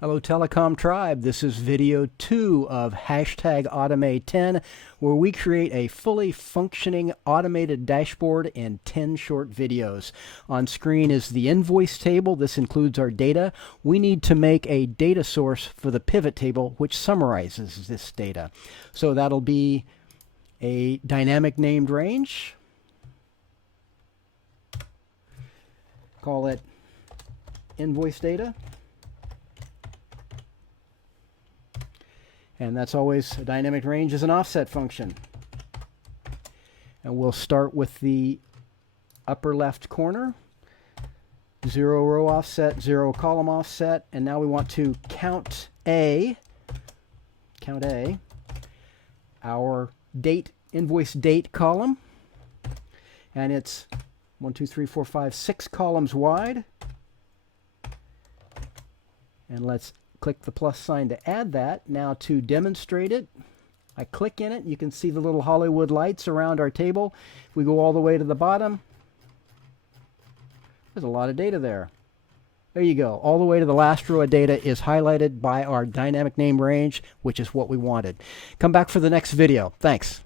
Hello Telecom Tribe, this is video 2 of #Automate10, where we create a fully functioning automated dashboard in 10 short videos. On screen is the invoice table. This includes our data. We need to make a data source for the pivot table which summarizes this data. So that'll be a dynamic named range. Call it invoice data. And that's always a dynamic range as an offset function. And we'll start with the upper left corner. 0 row offset, 0 column offset. And now we want to count our date, invoice date column. And it's 1, 2, 3, 4, 5, 6 columns wide. And let's click the plus sign to add that. Now to demonstrate it, I click in it. You can see the little Hollywood lights around our table. If we go all the way to the bottom, there's a lot of data there. There you go. All the way to the last row of data is highlighted by our dynamic name range, which is what we wanted. Come back for the next video. Thanks.